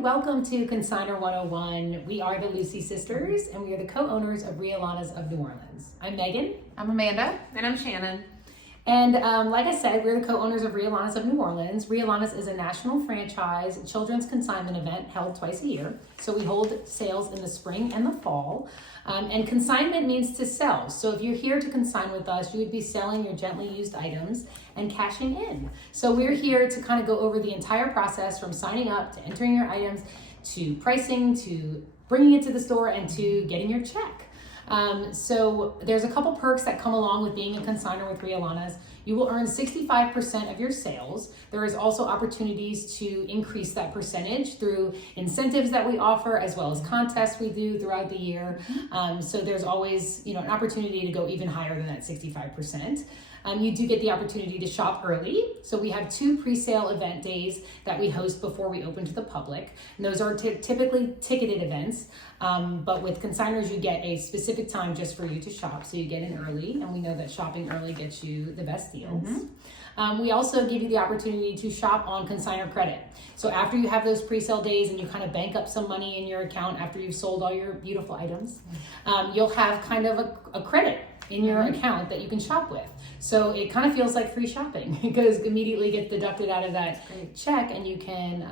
welcome to Consignor 101. We are the Lucy sisters and we are the co-owners of Rialanas of New Orleans. I'm Megan. I'm Amanda. And I'm Shannon. And like I said, we're the co-owners of Rialanas of New Orleans. Rialanas is a national franchise children's consignment event held twice a year. So we hold sales in the spring and the fall. And consignment means to sell. So if you're here to consign with us, you would be selling your gently used items and cashing in. So we're here to kind of go over the entire process from signing up to entering your items to pricing to bringing it to the store and to getting your check. So there's a couple perks that come along with being a consignor with Rialanas. You will earn 65% of your sales. There is also opportunities to increase that percentage through incentives that we offer, as well as contests we do throughout the year. So there's always, an opportunity to go even higher than that 65%. You do get the opportunity to shop early. So we have 2 pre-sale event days that we host before we open to the public. And those are typically ticketed events. But with consignors, you get a specific time just for you to shop. So you get in early, and we know that shopping early gets you the best deals. We also give you the opportunity to shop on consignor credit. So after you have those pre-sale days and you kind of bank up some money in your account after you've sold all your beautiful items, you'll have kind of a credit in your account that you can shop with. So it kind of feels like free shopping because immediately gets deducted out of that check and you can,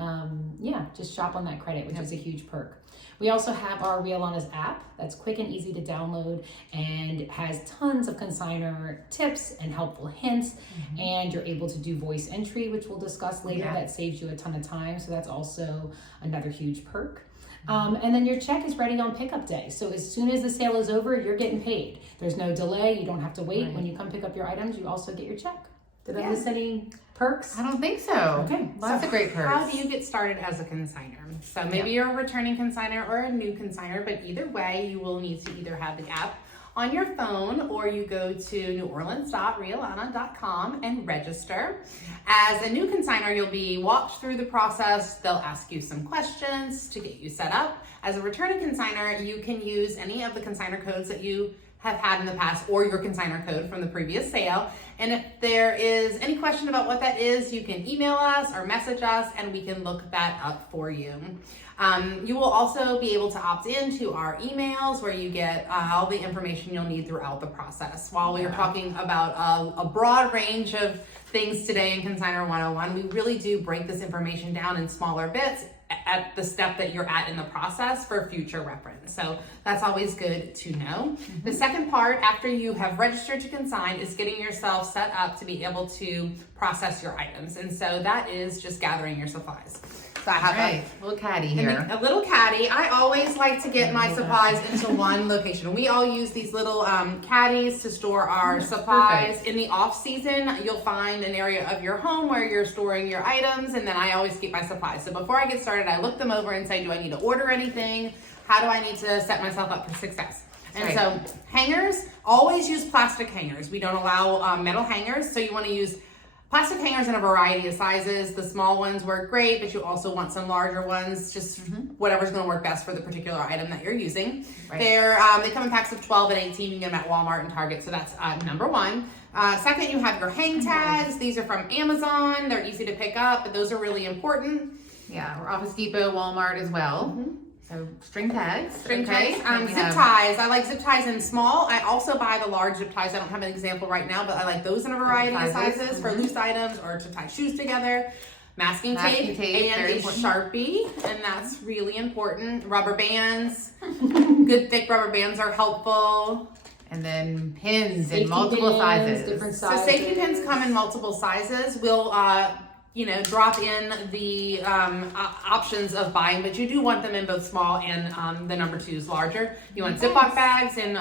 just shop on that credit, which is a huge perk. We also have our Rialanas app that's quick and easy to download and has tons of consignor tips and helpful hints. And you're able to do voice entry, which we'll discuss later. That saves you a ton of time. So that's also another huge perk. And then your check is ready on pickup day. So as soon as the sale is over, you're getting paid. There's no delay. You don't have to wait. When you come pick up your items, you also get your check. Did I miss any perks? I don't think so. Okay. Lots of great perks. How do you get started as a consignor? So maybe you're a returning consignor or a new consignor, but either way, you will need to either have the app on your phone or you go to neworleans.rialana.com and register. As a new consignor, you'll be walked through the process. They'll ask you some questions to get you set up. As a returning consignor, you can use any of the consignor codes that you have had in the past or your consignor code from the previous sale. And if there is any question about what that is, you can email us or message us and we can look that up for you. You will also be able to opt into our emails where you get all the information you'll need throughout the process. While we are talking about a broad range of things today in Consignor 101, we really do break this information down in smaller bits at the step that you're at in the process for future reference. So that's always good to know. The second part after you have registered to consign is getting yourself set up to be able to process your items. And so that is just gathering your supplies. So I have a little caddy here. A little caddy. I always like to get my supplies into one location. We all use these little caddies to store our supplies. Perfect. In the off season, you'll find an area of your home where you're storing your items, and then I always keep my supplies. So before I get started, I look them over and say, do I need to order anything? How do I need to set myself up for success? And so hangers, always use plastic hangers. We don't allow metal hangers, so you want to use plastic hangers in a variety of sizes. The small ones work great, but you also want some larger ones, just whatever's going to work best for the particular item that you're using. They come in packs of 12 and 18. You can get them at Walmart and Target, so that's number one. Second, you have your hang tags. These are from Amazon. They're easy to pick up, but those are really important. Yeah, or Office Depot, Walmart as well. So string tags. Zip ties. I like zip ties in small. I also buy the large zip ties. I don't have an example right now, but I like those in a variety of sizes for loose items or to tie shoes together. Masking tape and a Sharpie, and that's really important. Rubber bands. Good thick rubber bands are helpful. And then pins in multiple sizes. Different sizes. So safety pins come in multiple sizes. We'll drop in the options of buying, but you do want them in both small and the number 2 is larger. You want Ziploc bags in,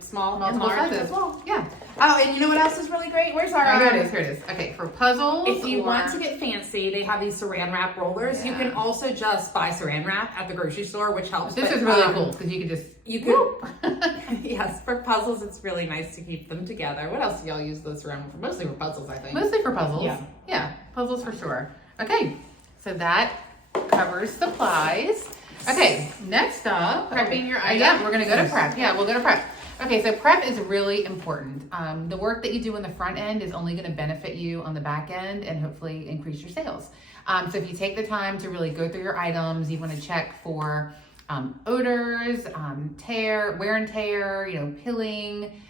small and large as well. Yeah. Oh, and you know what else is really great? Where's our... here it is. Okay, for puzzles. If you want to get fancy, they have these saran wrap rollers. You can also just buy saran wrap at the grocery store, which helps. This is really cool because you can just... Yes, for puzzles, it's really nice to keep them together. What else do y'all use those around for? Mostly for puzzles, I think. Mostly for puzzles. Yeah, puzzles for sure. Okay, so that covers supplies. Okay, next up, prepping your items. Yeah, we're gonna go to prep. Yeah, we'll go to prep. Okay, so prep is really important. The work that you do on the front end is only going to benefit you on the back end and hopefully increase your sales. So if you take the time to really go through your items, you want to check for odors, wear and tear, pilling,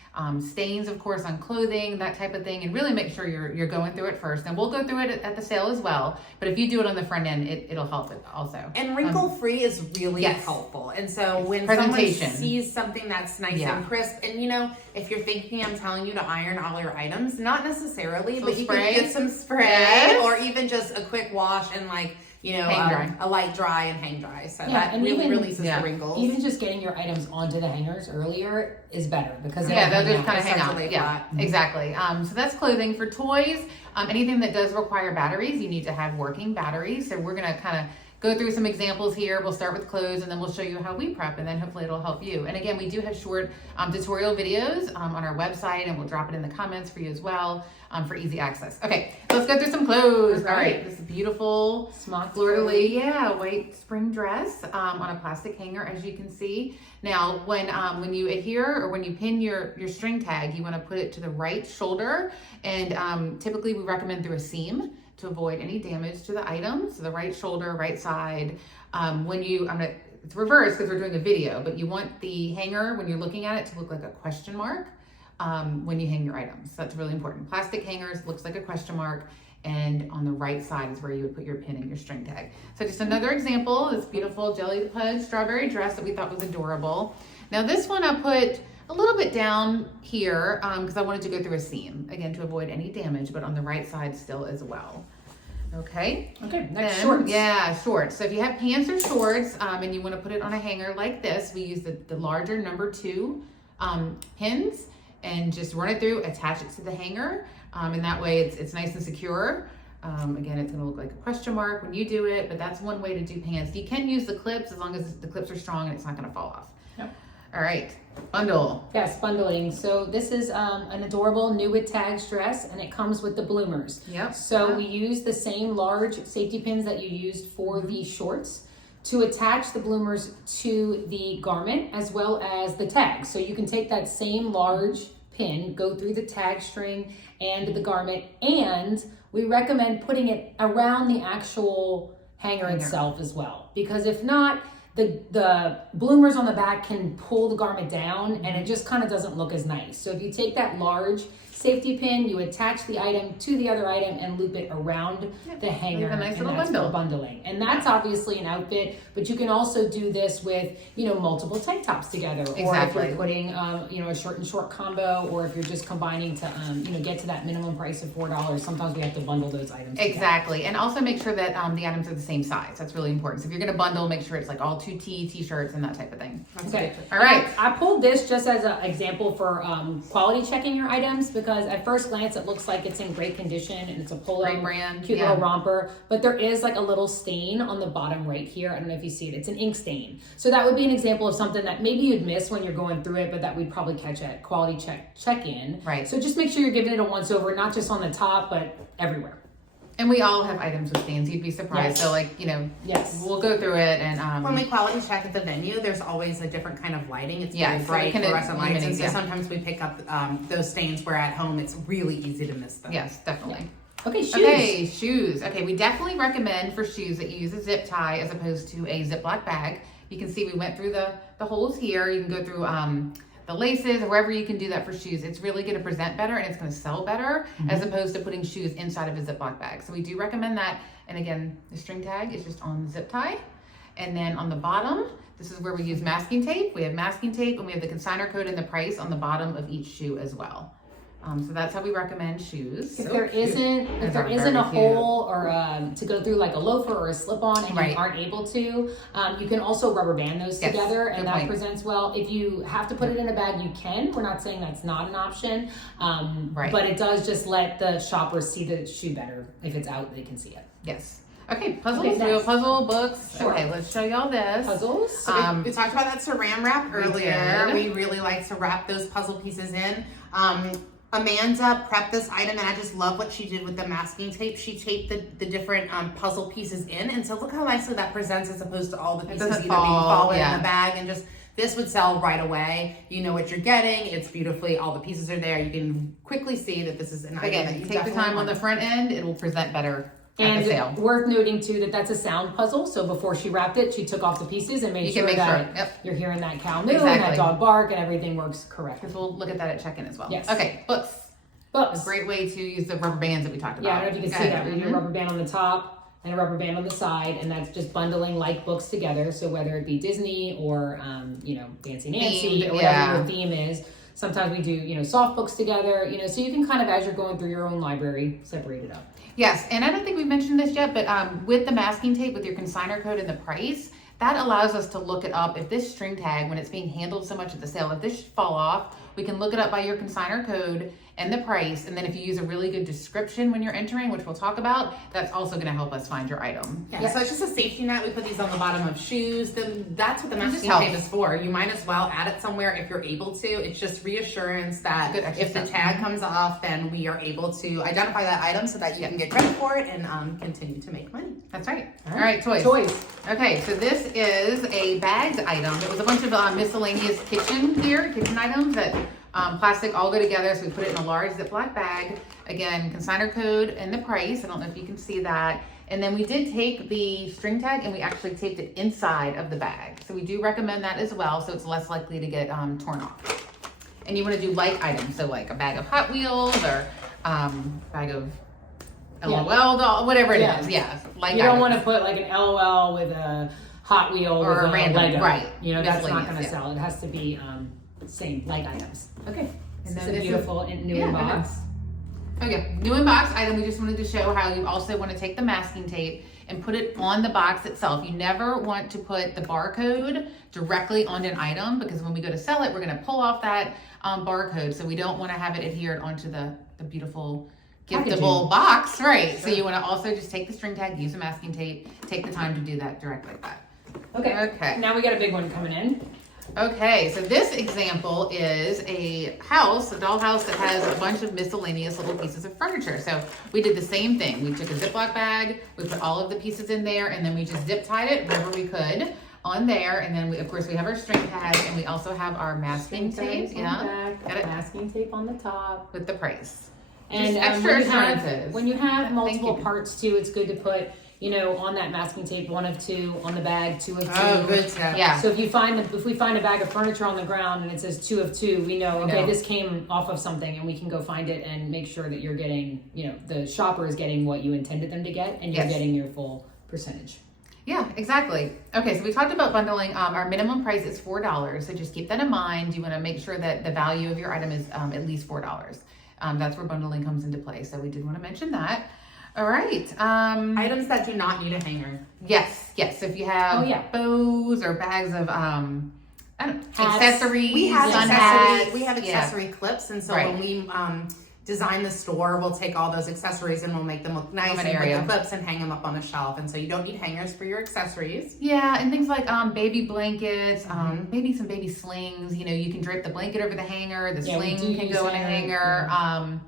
stains, of course, on clothing, that type of thing, and really make sure you're going through it first. And we'll go through it at the sale as well. But if you do it on the front end, it'll help it also. And wrinkle-free is really helpful. And so when someone sees something that's nice and crisp, and if you're thinking I'm telling you to iron all your items, not necessarily, but you can get some spray or even just a quick wash and a light dry and hang dry. So that really releases the wrinkles. Even just getting your items onto the hangers earlier is better because they'll just kind of hang out. Yeah, exactly. So that's clothing. For toys, anything that does require batteries, you need to have working batteries. So we're gonna kind of go through some examples here. We'll start with clothes and then we'll show you how we prep, and then hopefully it'll help you. And again, we do have short tutorial videos on our website, and we'll drop it in the comments for you as well for easy access. Okay, let's go through some clothes. All right, this beautiful fleur-de-lis, white spring dress on a plastic hanger, as you can see. Now, when you adhere or when you pin your string tag, you want to put it to the right shoulder, and typically we recommend through a seam to avoid any damage to the item. So the right shoulder, right side. It's reversed because we're doing a video, but you want the hanger, when you're looking at it, to look like a question mark when you hang your items. So that's really important. Plastic hangers looks like a question mark, and on the right side is where you would put your pin and your string tag. So just another example, this beautiful Jelly Pud strawberry dress that we thought was adorable. Now this one I put a little bit down here because I wanted to go through a seam, again, to avoid any damage, but on the right side still as well. Okay, next, shorts. Yeah, shorts. So if you have pants or shorts and you want to put it on a hanger like this, we use the larger number 2 pins and just run it through, attach it to the hanger, and that way it's nice and secure. Again, it's going to look like a question mark when you do it, but that's one way to do pants. You can use the clips as long as the clips are strong and it's not going to fall off. Yep. All right, bundle. Yes, bundling. So this is an adorable new with tags dress, and it comes with the bloomers. Yep. So we use the same large safety pins that you used for the shorts to attach the bloomers to the garment as well as the tag. So you can take that same large pin, go through the tag string and the garment, and we recommend putting it around the actual hanger itself as well. Because if not, the bloomers on the back can pull the garment down and it just kind of doesn't look as nice. So if you take that large safety pin, you attach the item to the other item and loop it around the hanger. A nice little that's bundle. for bundling. And that's obviously an outfit, but you can also do this with, multiple tank tops together. Exactly. Or if you're putting, a short and short combo, or if you're just combining to, get to that minimum price of $4. Sometimes we have to bundle those items Exactly. together. And also make sure that the items are the same size. That's really important. So if you're going to bundle, make sure it's like all 2 t-shirts and that type of thing. Okay. All right. I pulled this just as an example for quality checking your items, because at first glance it looks like it's in great condition and it's a polo Great brand. cute little romper, but there is like a little stain on the bottom right here. I don't know if you see it. It's an ink stain. So that would be an example of something that maybe you'd miss when you're going through it, but that we'd probably catch at quality check-in. Right. So just make sure you're giving it a once over, not just on the top, but everywhere. And we all have items with stains. You'd be surprised. Yes. So we'll go through it. And when we quality check at the venue, there's always a different kind of lighting. It's very so bright fluorescent lights, and so yeah. sometimes we pick up those stains where at home it's really easy to miss them. Yes, definitely. Okay, shoes. Okay, shoes. Okay, we definitely recommend for shoes that you use a zip tie as opposed to a Ziploc bag. You can see we went through the holes here. You can go through the laces, or wherever you can do that for shoes. It's really going to present better and it's going to sell better as opposed to putting shoes inside of a Ziploc bag. So we do recommend that. And again, the string tag is just on the zip tie. And then on the bottom, this is where we use masking tape. We have masking tape, and we have the consignor code and the price on the bottom of each shoe as well. So that's how we recommend shoes. If there isn't a hole or to go through like a loafer or a slip-on and you aren't able to, you can also rubber band those together, and that presents well. If you have to put it in a bag, you can. We're not saying that's not an option, but it does just let the shoppers see the shoe better. If it's out, they can see it. Yes. Okay, puzzles. We have puzzle books. Sure. Okay, let's show y'all this. Puzzles. So we talked about that saran wrap earlier. did. We really like to wrap those puzzle pieces in. Amanda prepped this item, and I just love what she did with the masking tape. She taped the different puzzle pieces in, and so look how nicely that presents as opposed to all the pieces either being falling in the bag and just This would sell right away. You know what you're getting. It's beautifully, all the pieces are there. You can quickly see that this is an item that Again, you take the time on the front end, it will present better at the sale. And worth noting too that that's a sound puzzle. So before she wrapped it, she took off the pieces and made sure that you're hearing that cow moo and that dog bark and everything works correct. Because we'll look at that at check-in as well. Yes. Okay, books. Books. A great way to use the rubber bands that we talked about. Yeah, I don't know if you can see that. We do a rubber band on the top and a rubber band on the side, and that's just bundling like books together. So whether it be Disney or Fancy Nancy or whatever your theme is. Sometimes we do, soft books together, so you can kind of, as you're going through your own library, separate it up. Yes, and I don't think we mentioned this yet, but with the masking tape, with your consignor code and the price, that allows us to look it up. If this string tag, when it's being handled so much at the sale, if this fall off, we can look it up by your consignor code and the price. And then if you use a really good description when you're entering, which we'll talk about, that's also going to help us find your item. Yeah, so it's just a safety net. We put these on the bottom of shoes. Then that's what the masking tape is for. You might as well add it somewhere if you're able to. It's just reassurance that if the tag comes off, then we are able to identify that item so that you can get credit for it and continue to make money. That's right. All right, toys. Okay, so this is a bagged item. It was a bunch of miscellaneous kitchen items that plastic all go together. So we put it in a large Ziploc bag. Again, consignor code and the price. I don't know if you can see that. And then we did take the string tag and we actually taped it inside of the bag. So we do recommend that as well, so it's less likely to get torn off. And you want to do light items, so like a bag of Hot Wheels or bag of LOL doll, whatever it is. Yeah, light. You don't want to put like an LOL with a Hot Wheel or a random Lego. Right. That's not going to sell. It has to be same light items. Okay. And this is a beautiful new box. Okay, new in box item. We just wanted to show how you also want to take the masking tape and put it on the box itself. You never want to put the barcode directly on an item, because when we go to sell it, we're going to pull off that barcode. So we don't want to have it adhered onto the beautiful giftable box, right? Sure. So you want to also just take the string tag, use the masking tape, take the time to do that direct like that. Okay. Now we got a big one coming in. Okay, so this example is a dollhouse that has a bunch of miscellaneous little pieces of furniture. So we did the same thing. We took a Ziploc bag, we put all of the pieces in there, and then we just zip tied it wherever we could on there. And then of course we have our string tag, and we also have our masking tape. Masking tape on the top with the price. And extra assurances. When you have multiple parts too, it's good to put on that masking tape, 1 of 2, on the bag, 2 of 2. Oh, good stuff. Yeah. So if we find a bag of furniture on the ground and it says 2 of 2, we know, this came off of something, and we can go find it and make sure that you're getting, the shopper is getting what you intended them to get, and you're getting your full percentage. Yeah, exactly. Okay, so we talked about bundling. Our minimum price is $4, so just keep that in mind. You want to make sure that the value of your item is at least $4. That's where bundling comes into play. So we did want to mention that. All right. Items that do not need a hanger. Yes. So if you have bows or bags of accessories, we have accessory clips, and so when we design the store, we'll take all those accessories and we'll make them look nice and put the clips and hang them up on a shelf. And so you don't need hangers for your accessories. Yeah, and things like baby blankets, maybe some baby slings. You can drape the blanket over the hanger. The sling can go in a hanger.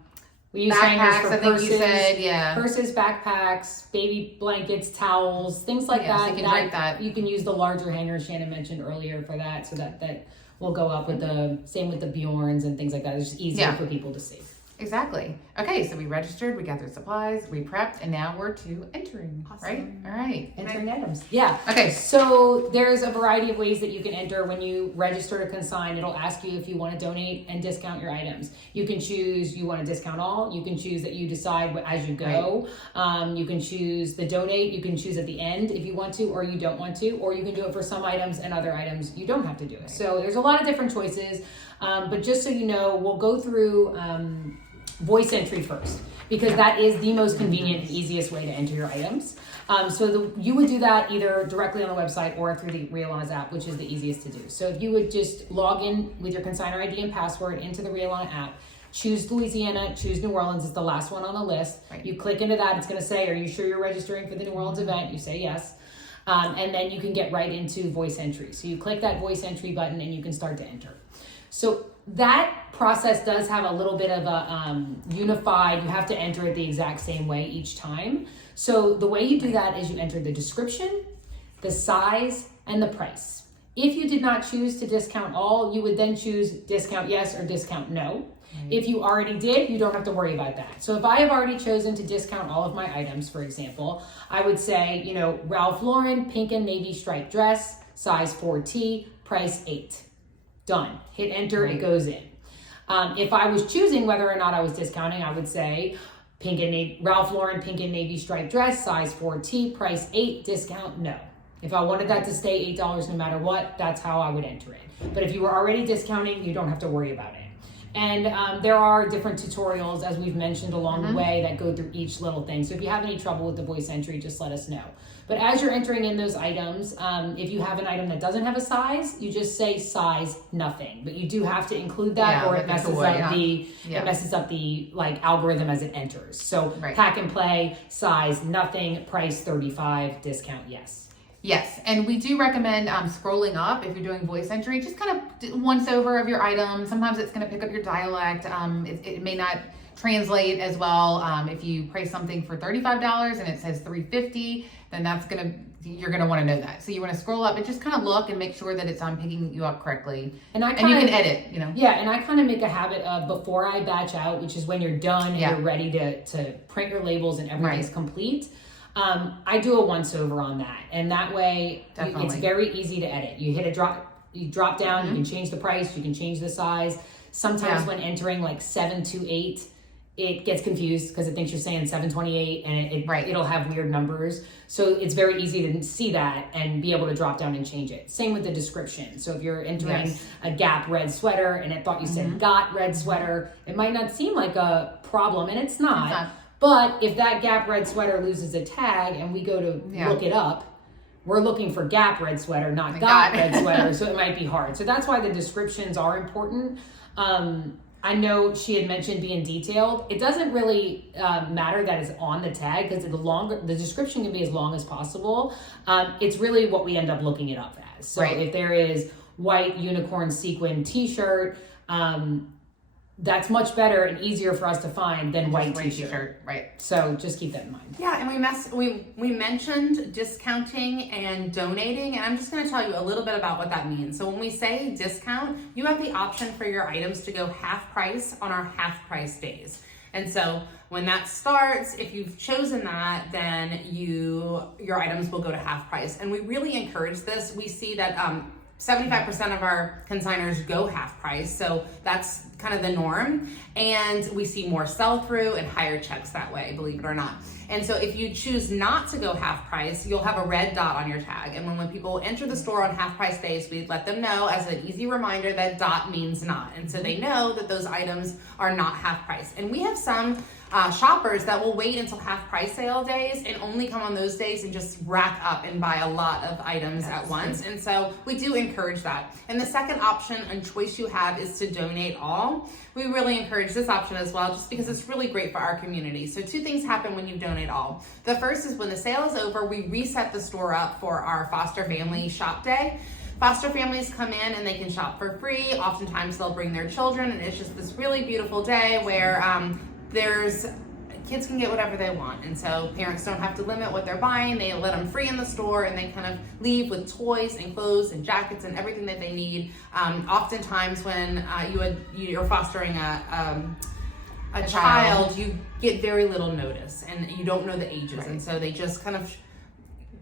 We use backpacks, for purses, you said, purses, backpacks, baby blankets, towels, things like that. So you can drape that. You can use the larger hangers Shannon mentioned earlier for that, so that will go up with the same with the Bjorns and things like that. It's just easier for people to see. Exactly. Okay, so we registered, we gathered supplies, we prepped, and now we're to entering, right? All right. Entering items. Yeah. Okay. So there's a variety of ways that you can enter. When you register to consign, it'll ask you if you want to donate and discount your items. You can choose you want to discount all. You can choose that you decide as you go. Right. You can choose the donate. You can choose at the end if you want to or you don't want to, or you can do it for some items and other items you don't have to do it. Right. So there's a lot of different choices. But just so you know, we'll go through voice entry first, because that is the most convenient and easiest way to enter your items. You would do that either directly on the website or through the Realana's app, which is the easiest to do. So if you would just log in with your consignor ID and password into the Realana app, choose Louisiana, choose New Orleans is the last one on the list. Right. You click into that, it's going to say, are you sure you're registering for the New Orleans event? You say yes. And then you can get right into voice entry. So you click that voice entry button and you can start to enter. So that process does have a little bit of a unified, you have to enter it the exact same way each time. So the way you do that is you enter the description, the size, and the price. If you did not choose to discount all, you would then choose discount yes or discount no. If you already did, you don't have to worry about that. So if I have already chosen to discount all of my items, for example, I would say, you know, Ralph Lauren, pink and navy striped dress, size 4T, price $8. Done. Hit enter, it goes in. If I was choosing whether or not I was discounting, I would say Ralph Lauren, pink and navy striped dress, size 4T, price $8, discount no. If I wanted that to stay $8 no matter what, that's how I would enter it. But if you were already discounting, you don't have to worry about it. And there are different tutorials, as we've mentioned along the way, that go through each little thing. So if you have any trouble with the voice entry, just let us know. But as you're entering in those items, if you have an item that doesn't have a size, you just say size nothing. But you do have to include that, or it messes up the like algorithm as it enters. So pack and play, size nothing, price $35, discount yes. Yes, and we do recommend scrolling up if you're doing voice entry. Just kind of once over of your item. Sometimes it's going to pick up your dialect. It may not translate as well. If you price something for $35 and it says $3.50, then you're gonna want to know that. So you want to scroll up and just kind of look and make sure that it's picking you up correctly. And you can edit, you know. Yeah, and I kind of make a habit of before I batch out, which is when you're done and you're ready to print your labels and everything's complete. I do a once over on that, and that way it's very easy to edit. You hit you drop down, you can change the price, you can change the size. Sometimes when entering like 728, it gets confused because it thinks you're saying 728, and it'll have weird numbers. So it's very easy to see that and be able to drop down and change it. Same with the description. So if you're entering a Gap red sweater and it thought you said got red sweater, it might not seem like a problem, and it's not. But if that Gap red sweater loses a tag and we go to look it up, we're looking for Gap red sweater, not got red sweater, so it might be hard. So that's why the descriptions are important. I know she had mentioned being detailed. It doesn't really matter that it's on the tag, because the description can be as long as possible. It's really what we end up looking it up as. So if there is white unicorn sequin t-shirt, that's much better and easier for us to find than white t-shirt. So just keep that in mind. Yeah, and we mentioned discounting and donating, and I'm just going to tell you a little bit about what that means. So when we say discount, you have the option for your items to go half price on our half price days. And so when that starts, if you've chosen that, then your items will go to half price. And we really encourage this. We see that 75% of our consignors go half price, so that's kind of the norm, and we see more sell-through and higher checks that way, believe it or not. And so if you choose not to go half price, you'll have a red dot on your tag, and when people enter the store on half price days, we let them know as an easy reminder that dot means not, and so they know that those items are not half price. And we have some shoppers that will wait until half price sale days and only come on those days and just rack up and buy a lot of items at once. And so we do encourage that. And the second option and choice you have is to donate all. We really encourage this option as well, just because it's really great for our community. So two things happen when you donate all. The first is when the sale is over, we reset the store up for our foster family shop day. Foster families come in and they can shop for free. Oftentimes they'll bring their children, and it's just this really beautiful day where kids can get whatever they want, and so parents don't have to limit what they're buying. They let them free in the store, and they kind of leave with toys and clothes and jackets and everything that they need. Oftentimes when you're fostering a child, you get very little notice, and you don't know the ages, and so they just kind of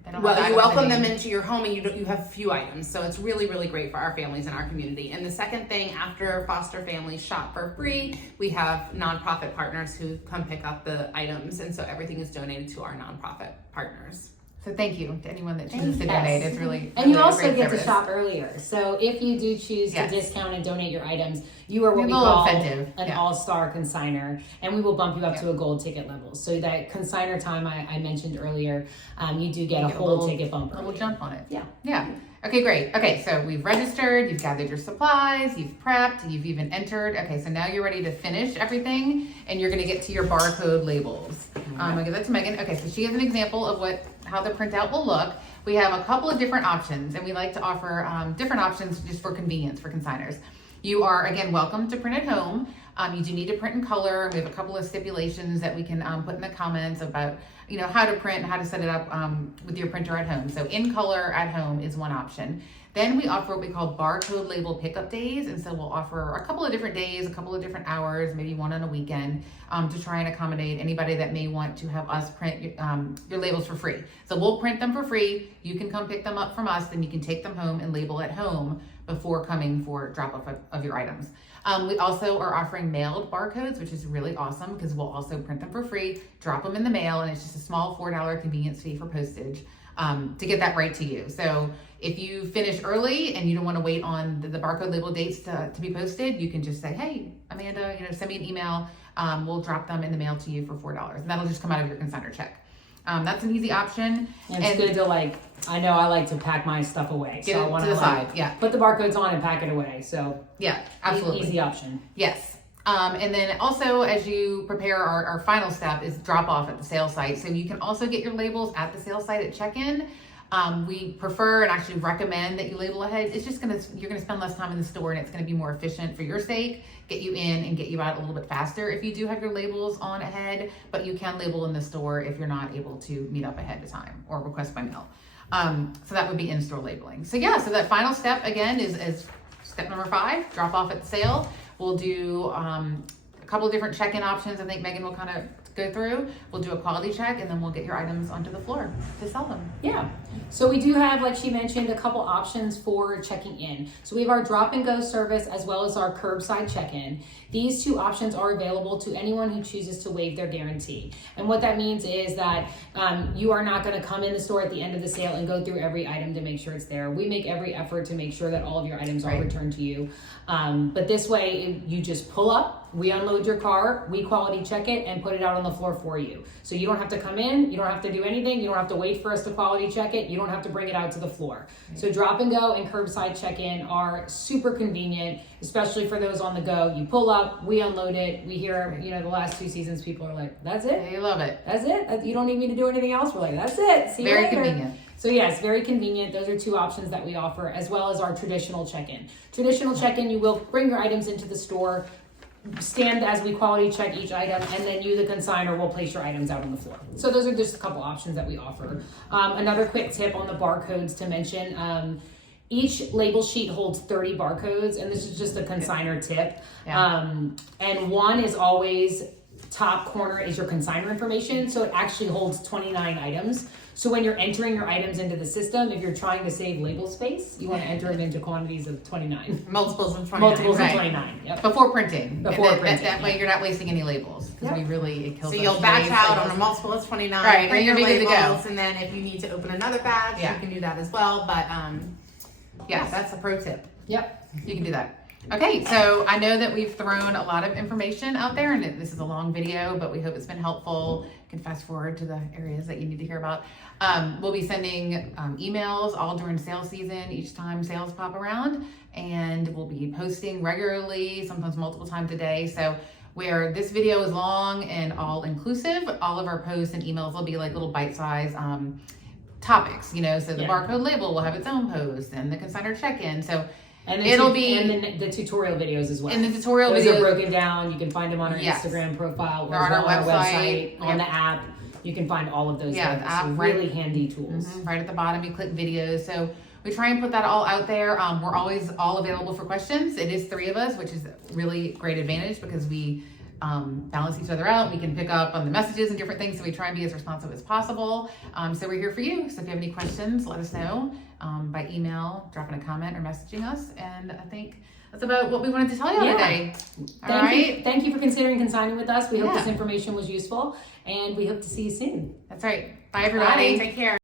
you welcome them into your home, and you have few items. So it's really, really great for our families and our community. And the second thing, after foster families shop for free, we have nonprofit partners who come pick up the items, and so everything is donated to our nonprofit partners. So thank you to anyone that chooses to donate. It's really and you also get to shop earlier. So if you do choose to discount and donate your items, you are what we call an all-star consignor, and we will bump you up to a gold ticket level. So that consignor time I mentioned earlier, you do get a whole ticket bump. We'll jump on it. Yeah. Okay, great. Okay, so we've registered, you've gathered your supplies, you've prepped, you've even entered. Okay, so now you're ready to finish everything, and you're gonna get to your barcode labels. I'll give that to Megan. Okay, so she has an example of how the printout will look. We have a couple of different options, and we like to offer different options just for convenience for consignors. You are, again, welcome to print at home. You do need to print in color. We have a couple of stipulations that we can put in the comments about, you know, how to print, how to set it up with your printer at home. So in color at home is one option. Then we offer what we call barcode label pickup days. And so we'll offer a couple of different days, a couple of different hours, maybe one on a weekend, to try and accommodate anybody that may want to have us print your labels for free. So we'll print them for free. You can come pick them up from us, then you can take them home and label at home before coming for drop off of your items. We also are offering mailed barcodes, which is really awesome because we'll also print them for free, drop them in the mail, and it's just a small $4 convenience fee for postage to get that right to you. So if you finish early and you don't want to wait on the barcode label dates to be posted, you can just say, hey, Amanda, you know, send me an email. We'll drop them in the mail to you for $4. And that'll just come out of your consignor check. That's an easy option. And it's good to, like, I know I like to pack my stuff away. Get so it I want to the side, put the barcodes on and pack it away. So yeah, absolutely. Easy option. Yes. And then also, as you prepare, our final step is drop off at the sales site. So you can also get your labels at the sales site at check-in. We prefer and actually recommend that you label ahead. It's just you're gonna spend less time in the store, and it's gonna be more efficient for your sake, get you in and get you out a little bit faster if you do have your labels on ahead, but you can label in the store if you're not able to meet up ahead of time or request by mail. So that would be in-store labeling. So yeah, so that final step again is step number 5, drop off at the sale. We'll do a couple of different check-in options. I think Megan will kind of go through. We'll do a quality check, and then we'll get your items onto the floor to sell them. Yeah. So we do have, like she mentioned, a couple options for checking in. So we have our drop and go service as well as our curbside check-in. These 2 options are available to anyone who chooses to waive their guarantee. And what that means is that you are not going to come in the store at the end of the sale and go through every item to make sure it's there. We make every effort to make sure that all of your items are returned to you. But this way, you just pull up, we unload your car, we quality check it, and put it out on the floor for you. So you don't have to come in, you don't have to do anything, you don't have to wait for us to quality check it, you don't have to bring it out to the floor. So drop and go and curbside check-in are super convenient, especially for those on the go. You pull up, we unload it. We hear, you know, the last 2 seasons, people are like, that's it? They love it. That's it? You don't need me to do anything else? We're like, that's it. See you later. Very convenient. So yes, very convenient. Those are 2 options that we offer, as well as our traditional check-in. Traditional check-in, you will bring your items into the store, stand as we quality check each item, and then you, the consignor, will place your items out on the floor. So those are just a couple options that we offer. Another quick tip on the barcodes to mention, each label sheet holds 30 barcodes, and this is just a consignor tip. Yeah. And one is always, top corner is your consignor information, so it actually holds 29 items. So when you're entering your items into the system, if you're trying to save label space, you want to enter them into quantities of 29. Multiples of 29. Multiples right. of 29. Yep. Before printing. That way you're not wasting any labels, because it kills So us. you'll batch out on a multiple of 29. Right, print and you're your good to go. labels, and then if you need to open another batch, you can do that as well. But Yes. that's a pro tip. Yep. You can do that. Okay, so I know that we've thrown a lot of information out there, and this is a long video, but we hope it's been helpful. You can fast forward to the areas that you need to hear about. We'll be sending emails all during sales season each time sales pop around, and we'll be posting regularly, sometimes multiple times a day. So where this video is long and all inclusive, all of our posts and emails will be like little bite-sized topics, you know, so the barcode label will have its own post, and the consignor check-in. So and it'll be and the tutorial videos as well. And the tutorial Those videos are broken down. You can find them on our Instagram profile, or on our website, on the app. You can find all of those. Yeah, things. the app, so really handy tools. Right at the bottom, you click videos. So we try and put that all out there. We're always all available for questions. It is 3 of us, which is a really great advantage because we balance each other out. We can pick up on the messages and different things, so we try and be as responsive as possible. So we're here for you. So if you have any questions, let us know by email, dropping a comment, or messaging us. And I think that's about what we wanted to tell you today. Thank you for considering consigning with us. We hope this information was useful, and we hope to see you soon. That's right. Bye, everybody. Bye. Take care.